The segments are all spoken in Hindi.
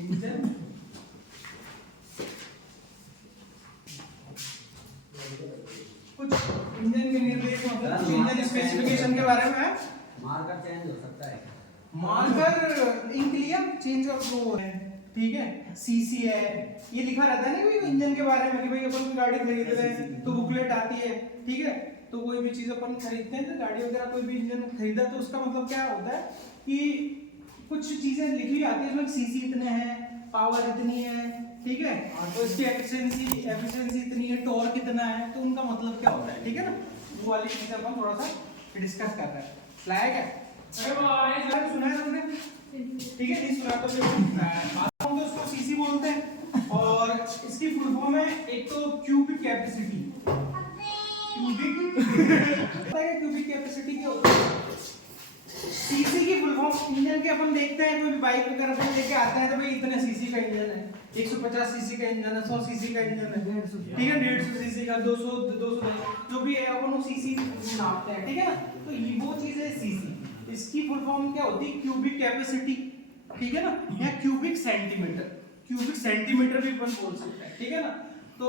इंजन कुछ इंजन के निर्देश मतलब इंजन स्पेसिफिकेशन के बारे में है। मार्कर चेंज हो सकता है, मार्कर इंक लिया चेंज कर वो है, ठीक है। सीसी है, ये लिखा रहता है ना कोई इंजन के बारे में कि भाई अपन कोई गाड़ी खरीद रहे हैं तो बुकलेट आती है, ठीक है। तो कोई भी चीज अपन खरीदते हैं तो गाड़ी वगैरह कोई भी इंजन खरीदा तो उसका मतलब क्या होता है कि कुछ चीजें लिखी आती है, इसमें सीसी इतने हैं, पावर इतनी है, ठीक है, तो इसकी एफिशिएंसी इतनी है, टॉर्क कितना है, तो उनका मतलब क्या होता है, ठीक है ना। वो वाली चीजें अपन थोड़ा सा डिस्कस कर रहे हैं। फ्लैग है, अरे सुना है तुमने, ठीक है, नहीं सुना तो फिर उसको सीसी बोलते हैं। और इसकी फुल फॉर्म है एक तो क्यूबिक कैपेसिटी, क्यूबिक कैपेसिटी क्या होता है। सीसी की फुल फॉर्म इंजन के अपन देखते हैं कोई भी बाइक वगैरह पे लेके आते हैं तो भाई इतने सीसी का इंजन है, 150 सीसी का इंजन है, 100 सीसी का इंजन है, ठीक है, 150 सीसी का, 200 जो भी है अपन वो सीसी नापते हैं, ठीक है ना। तो ये वो चीज है सीसी। इसकी फुल फॉर्म क्या होती है, क्यूबिक कैपेसिटी, ठीक है ना, या क्यूबिक सेंटीमीटर भी अपन बोल सकते हैं, ठीक है ना। तो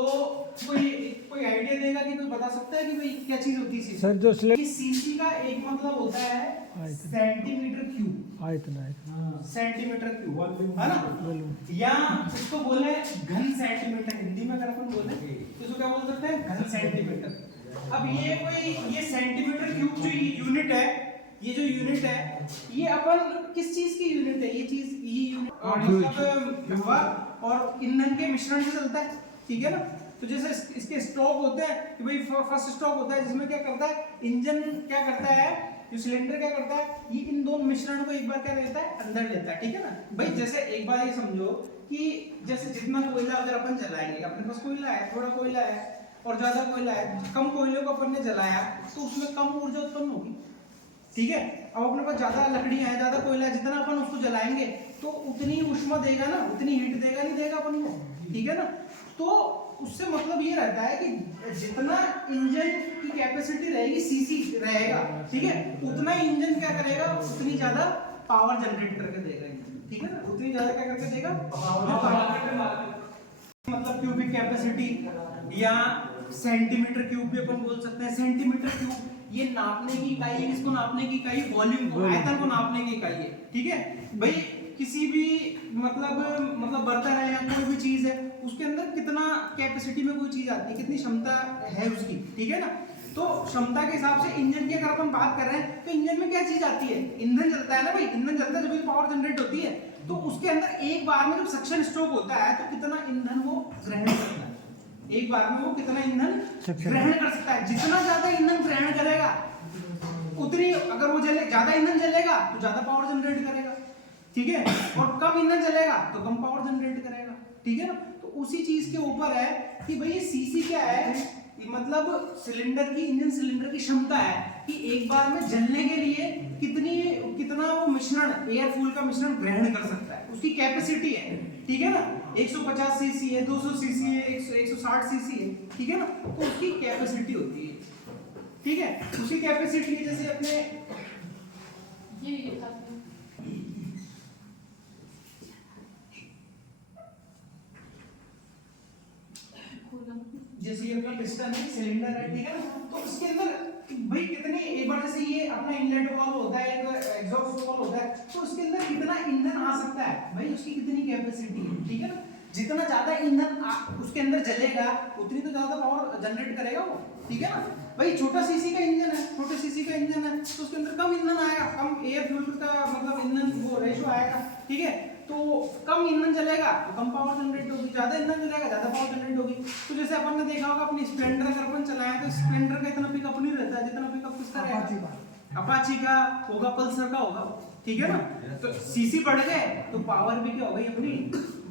कोई आइडिया देगा कि कोई बता सकता है कि भाई क्या चीज होती है सीसी सर जो सीसी का एक मतलब होता है सेंटीमीटर क्यूब, सेंटीमीटर क्यूब है ना, या इसको बोले घन सेंटीमीटर, हिंदी में अगर अपन बोले तो इसको क्या बोल सकते हैं, घन सेंटीमीटर। अब ये सेंटीमीटर क्यूब जो यूनिट है, ये जो यूनिट है ये अपन किस चीज की यूनिट है, ये यूनिट मतलब हवा और ईंधन के मिश्रण से चलता है, ठीक है ना। तो जैसे इसके स्ट्रोक होते हैं कि भाई फर्स्ट स्ट्रोक होता है जिसमें क्या करता है इंजन, क्या करता है जो सिलेंडर क्या करता है, ये इन दोनों मिश्रण को एक बार क्या लेता है, अंदर लेता है, ठीक है ना भाई। जैसे एक बार ये समझो कि जैसे जितना कोयला अगर अपन जलाएंगे, अपने पास कोयला है, थोड़ा कोयला है और ज्यादा कोयला है, कम कोयले को अपन ने जलाया तो उसमें कम ऊर्जा उत्पन्न होगी, ठीक है। अब अपने पास ज्यादा लकड़ियां है, ज्यादा कोयला है, जितना अपन उसको जलाएंगे तो उतनी ऊष्मा देगा ना, उतनी हीट देगा, नहीं देगा अपन को, ठीक है ना। तो उससे मतलब ये रहता है कि जितना इंजन की कैपेसिटी रहेगी, सीसी रहेगा, ठीक है, उतना इंजन क्या करेगा, उतनी ज्यादा पावर जनरेट करके देगा इंजन, ठीक है ना, उतनी ज्यादा क्या करके देगा पावर। मतलब क्यूबिक कैपेसिटी या सेंटीमीटर क्यूब भी अपन बोल सकते हैं। सेंटीमीटर क्यूब ये नापने की इकाई है, इसको नापने की इकाई वॉल्यूम को, आयतन को नापने की इकाई है, ठीक है भाई। किसी भी मतलब बर्तन है या कोई भी चीज है, उसके अंदर कितना कैपेसिटी में कोई चीज आती है, कितनी क्षमता है उसकी, ठीक है ना। तो क्षमता के हिसाब से इंजन की अगर अपन बात कर रहे हैं तो इंजन में क्या चीज आती है, ईंधन जलता है ना भाई, ईंधन जलता है जब पावर जनरेट होती है, तो उसके अंदर एक बार में जब सक्शन स्ट्रोक होता है तो कितना ईंधन वो ग्रहण करता है, एक बार में वो कितना ईंधन ग्रहण कर सकता है। जितना ज्यादा ईंधन ग्रहण करेगा उतनी, अगर वो ज्यादा ईंधन जलेगा तो ज्यादा पावर जनरेट करेगा, ठीक है, और कम ईंधन जलेगा तो कम पावर जनरेट करेगा, ठीक है ना। तो उसी चीज के ऊपर है कि भाई ये सीसी क्या है, मतलब सिलेंडर की, इंजन सिलेंडर की क्षमता है कि एक बार में जलने के लिए कितना वो मिश्रण, एयर फ्यूल का मिश्रण ग्रहण कर सकता है, उसकी कैपेसिटी है, ठीक है ना। 150 सीसी है, 200 सीसी है, 160 सीसी है, ठीक है ना, तो उसकी कैपेसिटी होती है, ठीक है। उसी कैपेसिटी है जैसे अपने जैसे ये अपना पिस्टन है, सिलेंडर है, ठीक है ना, तो इसके अंदर भाई कितने, एक बार जैसे ये अपना इनलेट वाल्व होता है, एक एग्जॉस्ट वाल्व होता है, तो उसके अंदर कितना ईंधन आ सकता है भाई, उसकी कितनी कैपेसिटी है, ठीक है ना। जितना ज्यादा ईंधन उसके अंदर जलेगा उतनी तो ज्यादा पावर जनरेट करेगा वो, ठीक है ना भाई। छोटा सीसी का इंजन है, छोटे सीसी का इंजन है तो उसके अंदर कम ईंधन आएगा, कम एयर फ्यूल का मतलब ईंधन वो रेशो आएगा, ठीक है। तो कम ईंधन जलेगा तो कम पावर जनरेट होगी, ज्यादा ईंधन जलेगा ज्यादा पावर जनरेट होगी। तो जैसे अपन ने देखा होगा अपनी स्प्लेंडर अगर अपन चलाएं तो स्प्लेंडर का इतना पिकअप नहीं रहता है जितना पिकअप किसका रहेगा, अपाची का होगा, पल्सर का होगा, ठीक है ना। तो सीसी बढ़ गए तो पावर भी क्या हो गई अपनी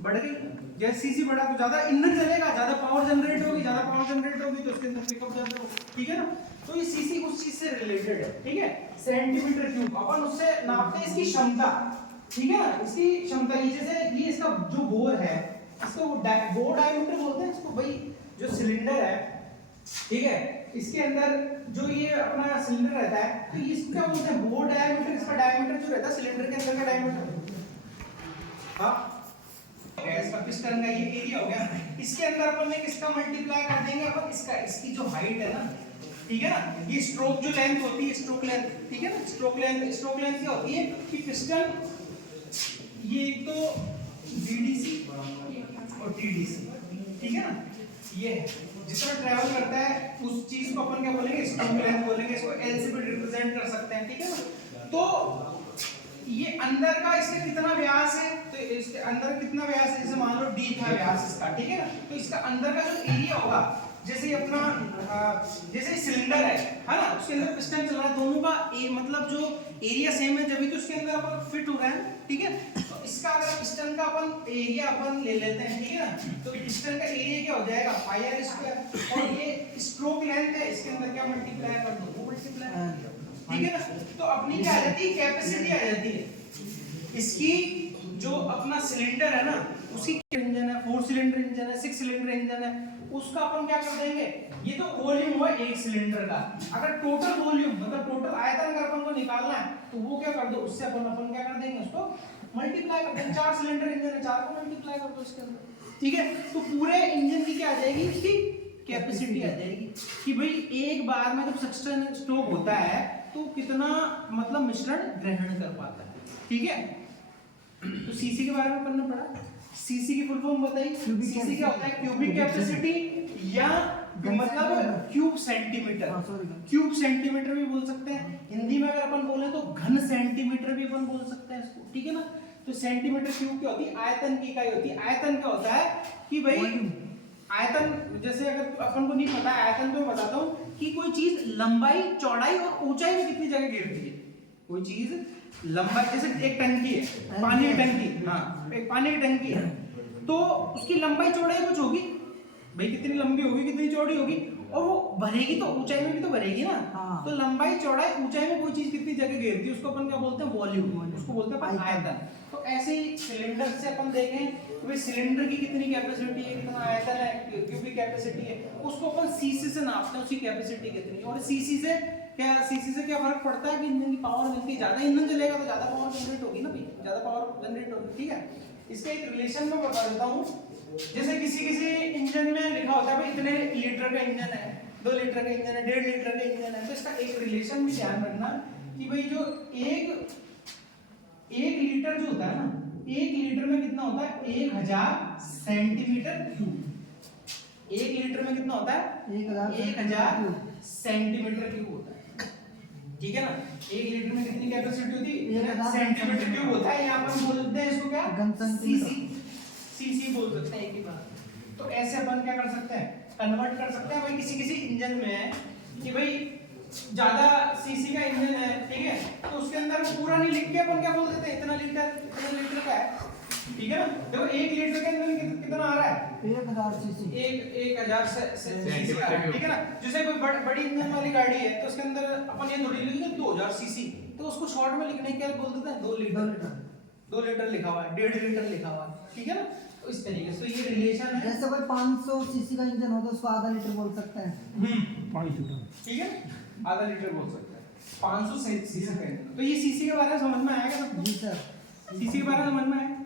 बढ़ गई, जैसे सीसी बढ़ा तो ज्यादा ईंधन जलेगा, ज्यादा पावर जनरेट होगी, ज्यादा पावर जनरेट होगी तो उसके अंदर पिकअप ज्यादा होगा, ठीक है ना। तो ये सीसी उस चीज से रिलेटेड है, ठीक है। सेंटीमीटर क्यूब अपन उससे नापते हैं इसकी क्षमता, ठीक है ना, इसकी क्षमता। ये जैसे ये इसका जो बोर है, इसको बोर डायमीटर बोलते हैं इसको भाई, जो सिलेंडर है, ठीक है, इसके अंदर जो ये अपना सिलेंडर रहता है तो इसको क्या बोलते हैं, बोर डायमीटर। इसका डायमीटर जो रहता है सिलेंडर के अंदर का डायमीटर, हाँ गैस का पिस्टन का ये एरिया हो गया। इसके अंदर अपन ने किसका मल्टीप्लाई कर देंगे अपन इसका, इसकी जो हाइट है ना, ठीक है ना, ये स्ट्रोक जो लेंथ होती है, स्ट्रोक लेंथ, ठीक है ना, स्ट्रोक लेंथ क्या होती है कि पिस्टन ये एक तो बीडीसी और टीडीसी, ठीक है ना, ये जितना ट्रैवल करता है उस चीज को अपन क्या बोलेंगे, स्ट्रोक लेंथ बोलेंगे, इसको एल से भी रिप्रेजेंट कर सकते हैं, ठीक है ना। तो ये अंदर का इसका कितना व्यास है, तो इसके अंदर कितना व्यास है, जैसे मान लो डी था व्यास इसका, ठीक है ना, तो इसका अंदर का जो एरिया होगा, जैसे अपना जैसे सिलेंडर है ना, उसके अंदर पिस्टन चल रहा है, दोनों का मतलब जो एरिया सेम है, जब भी तो उसके अंदर अपन फिट हो रहा है, ठीक है। तो इसका अगर पिस्टन का अपन एरिया अपन ले लेते हैं, ठीक है ना, तो पिस्टन का एरिया क्या हो जाएगा पाई आर स्क्वायर, और ये स्ट्रोक लेंथ है, इसके अंदर क्या मल्टीप्लाई कर दो, वो मल्टीप्लाई, ठीक है ना। तो अपनी क्या आ जाती है, कैपेसिटी आ जाती है इसकी, जो अपना सिलेंडर है ना उसकी इंजन है, 4 सिलेंडर इंजन है, 6 सिलेंडर इंजन है, उसका अपन क्या कर देंगे, ये तो वॉल्यूम हुआ एक सिलेंडर का, अगर टोटल वॉल्यूम मतलब टोटल आयतन अगर अपन को निकालना है तो वो क्या कर दो, उससे अपन क्या कर देंगे, उसको मल्टीप्लाई कर देंगे। 4 सिलेंडर इंजन है, 4 को मल्टीप्लाई कर दो इसके अंदर, ठीक है। तो पूरे इंजन की क्या आ जाएगी, उसकी कैपेसिटी आ जाएगी कि भाई एक बार में जब सक्शन स्ट्रोक होता है तो कितना मतलब मिश्रण ग्रहण कर पाता है, ठीक है। तो सीसी के बारे में पढ़ना पड़ा, सीसी की फुल फॉर्म बताइए, सीसी क्या होता है, क्यूबिक कैपेसिटी या मतलब क्यूब सेंटीमीटर, क्यूब सेंटीमीटर भी बोल सकते हैं, हिंदी में अगर अपन बोले तो घन सेंटीमीटर भी अपन बोल सकते हैं इसको, ठीक है ना। तो सेंटीमीटर क्यूब क्या होती है, आयतन की इकाई होती है। आयतन क्या होता है कि भाई आयतन, जैसे अगर अपन को नहीं पता है आयतन, तो मैं बताता हूँ कि कोई चीज लंबाई चौड़ाई और ऊंचाई में कितनी जगह गिरती है, कोई चीज लंबाई, जैसे एक टंकी है, पानी की टंकी, हाँ एक पानी की टंकी है, तो उसकी लंबाई चौड़ाई कुछ होगी भाई, कितनी लंबी होगी कितनी चौड़ी होगी, और वो भरेगी तो ऊंचाई में भी तो भरेगी ना, तो लंबाई चौड़ाई ऊंचाई में कोई चीज कितनी जगह घेरती है उसको अपन क्या बोलते हैं, वॉल्यूम, उसको बोलते हैं अपन आयतन। तो ऐसे ही सिलेंडर से अपन देखें तो भाई सिलेंडर की कितनी कैपेसिटी है, कितना आयतन है, क्यूबिक कैपेसिटी है, उसको अपन सीसी से नापते हैं, उसकी कैपेसिटी कितनी है। और सीसी से क्या फर्क पड़ता है कि इंजन की पावर मिलती है, ज्यादा इंजन चलेगा तो ज्यादा पावर जनरेट होगी ना भाई, ज्यादा पावर जनरेट होगी, ठीक है। इसका एक रिलेशन मैं बता देता हूँ, जैसे किसी इंजन में लिखा होता है भाई इतने लीटर का इंजन है, 2 लीटर का इंजन है, 1.5 लीटर का इंजन है, तो इसका एक रिलेशन भी ध्यान रखना कि भाई जो एक लीटर जो होता है ना, 1 लीटर में कितना होता है, 1000 सेंटीमीटर क्यूब। 1 लीटर में कितना होता है, 1000 सेंटीमीटर क्यूब होता है, ठीक है ना। 1 लीटर में कितनी कैपेसिटी होती है, सेंटीमीटर क्यूब होता है, यहाँ पर बोलते हैं इसको क्या, सीसी बोल सकते हैं एक ही बात। तो ऐसे अपन क्या कर सकते हैं, कन्वर्ट कर सकते हैं भाई, किसी इंजन में है कि भाई ज्यादा सीसी का इंजन है, ठीक है, तो उसके अंदर पूरा नहीं लिख के अपन क्या बोल देते हैं, इतना लीटर का है, ठीक है ना। देखो 1 लीटर के अंदर कितना आ रहा है, 1000 सीसी, 1000 सीसी आ रहा है, ठीक है ना। जैसे कोई बड़ी इंजन वाली गाड़ी है तो उसके अंदर अपन ये थोड़ी लिखेंगे 2000 सीसी, तो उसको शॉर्ट में लिखने क्या बोल देते हैं, 2 लीटर लिखा हुआ है, 1.5 लीटर लिखा हुआ है, ठीक है ना। तो इस तरीके से ये रिलेशन है। जैसे कोई 500 सीसी का इंजन हो तो उसको आधा लीटर बोल सकते हैं, 5 लीटर, ठीक है, आधा लीटर बोल सकते हैं, 500 सीसी का इंजन। तो ये सीसी के बारे में समझ में आएगा सबको, जी सर, सीसी के बारे में समझ में आएगा।